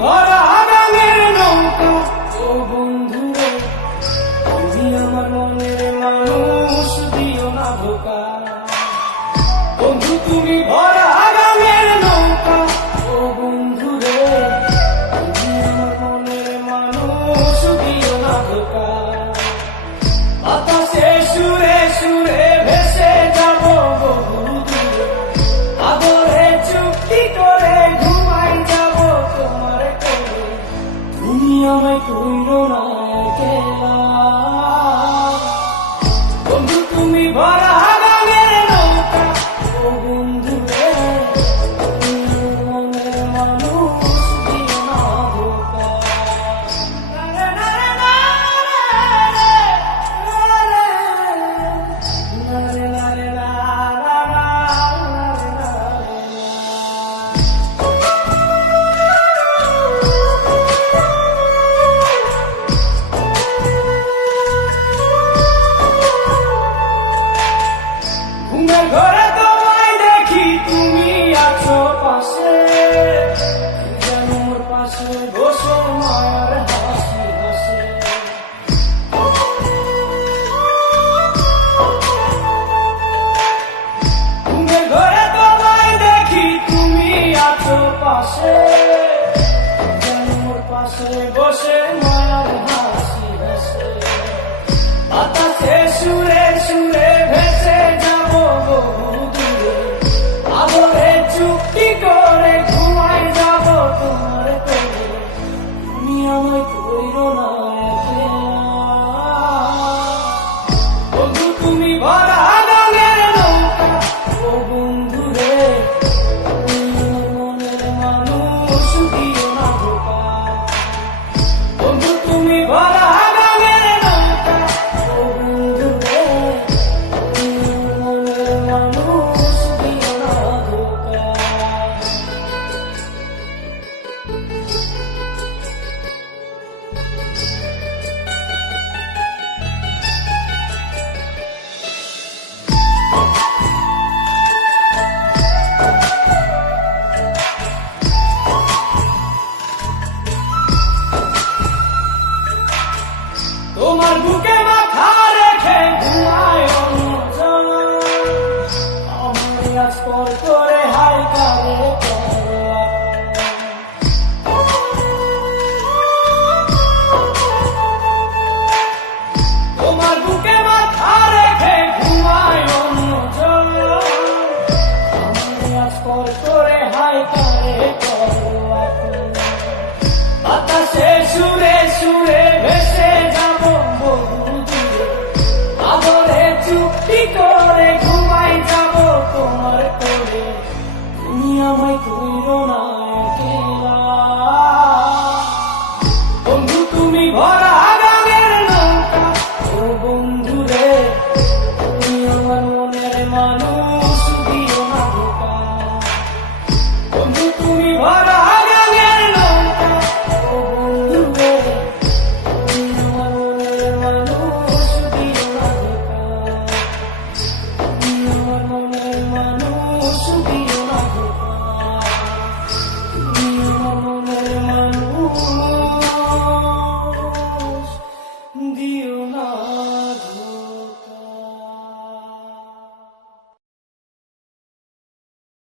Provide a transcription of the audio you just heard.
ভরা গানের নৌকা। আমার মনের মানুষ দিও বন্ধু তুমি ভরা পাশে বসে মার হাসি হাসে বাতাসে সুরে surrender. 我曾被。